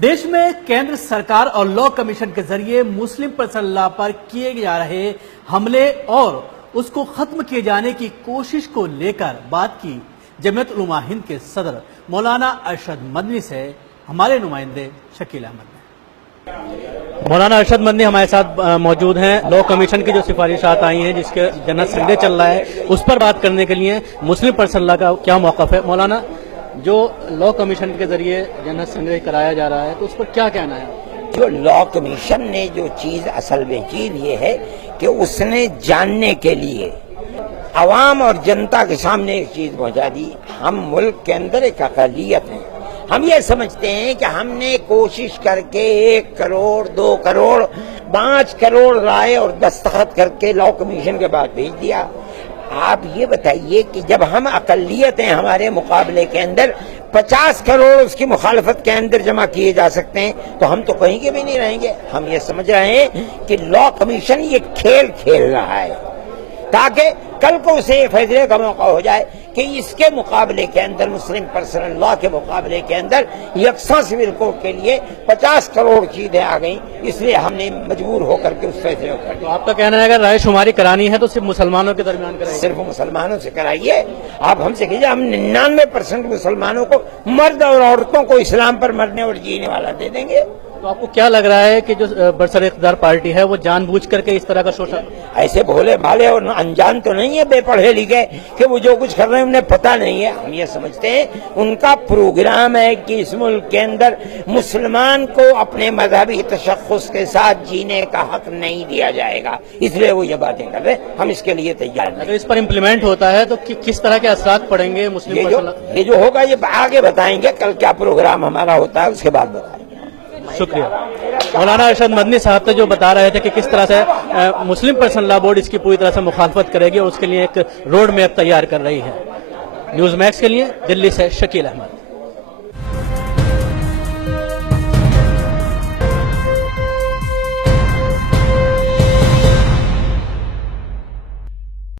देश में केंद्र सरकार और लॉ कमीशन के जरिए मुस्लिम पर्सनल लॉ पर किए जा रहे हमले और उसको खत्म किए जाने की कोशिश को लेकर बात की जमीयत उलमा हिंद के सदर मौलाना अरशद मदनी से हमारे नुमाइंदे शकील अहमद ने। मौलाना अरशद मदनी हमारे साथ मौजूद हैं। लॉ कमीशन की जो सिफारिशात आई हैं जिसके जनरल संडे चल रहा है उस पर बात करने के लिए मुस्लिम पर्सनल लॉ का क्या मौक़िफ़ है। मौलाना, जो लॉ कमीशन के जरिए जनरल संग्रह कराया जा रहा है तो उस पर क्या कहना है? जो लॉ कमीशन ने जो चीज असल में की ये है कि उसने जानने के लिए अवाम और जनता के सामने एक चीज पहुंचा दी। हम मुल्क के अंदर एक अक़लियत हैं। हम ये समझते हैं कि हमने कोशिश करके 1 करोड़ 2 करोड़ 5 करोड़ राय और दस्तखत करके लॉ कमीशन के पास भेज दिया। आप ये बताइए कि जब हम अक़लियत हैं, हमारे मुकाबले के अंदर 50 करोड़ उसकी मुखालफत के अंदर जमा किए जा सकते हैं तो हम तो कहीं के भी नहीं रहेंगे। हम ये समझ रहे हैं कि लॉ कमीशन ये खेल खेल रहा है ताकि कल को उसे फैसले का मौका हो जाए कि इसके मुकाबले के अंदर, मुस्लिम पर्सनल लॉ के मुकाबले के अंदर यकसा सिविल कोर्ट के लिए 50 करोड़ चीजें आ गई, इसलिए हमने मजबूर होकर के उस फैसले को कर दिया। तो आपका कहना है अगर राय शुमारी करानी है तो सिर्फ मुसलमानों के दरमियान कराइए? सिर्फ मुसलमानों से कराइए। आप हमसे कीजिए, हम 99% मुसलमानों को, मर्द और औरतों को इस्लाम पर मरने और जीने वाला दे देंगे। तो आपको क्या लग रहा है कि जो बरसर इक़्तिदार पार्टी है वो जानबूझ करके इस तरह का शोषण? ऐसे भोले भाले और अनजान तो नहीं है, बेपढ़े लिखे, कि वो जो कुछ कर रहे हैं उन्हें पता नहीं है। हम ये समझते हैं उनका प्रोग्राम है कि इस मुल्क के अंदर मुसलमान को अपने मजहबी तशख़्ख़ुस के साथ जीने का हक नहीं दिया जाएगा, इसलिए वो ये बातें कर रहे हैं। हम इसके लिए तैयार हैं। अगर इस पर इम्प्लीमेंट होता है तो किस तरह के असरात पड़ेंगे मुस्लिम? ये जो होगा ये आगे बताएंगे, कल क्या प्रोग्राम हमारा होता है उसके बाद बताएंगे। शुक्रिया। मौलाना अरशद मदनी साहब तो जो बता रहे थे कि किस तरह से मुस्लिम पर्सनल लॉ बोर्ड इसकी पूरी तरह से मुखालफत करेगी और उसके लिए एक रोड मैप तैयार कर रही है। न्यूज़ मैक्स के लिए दिल्ली से शकील अहमद।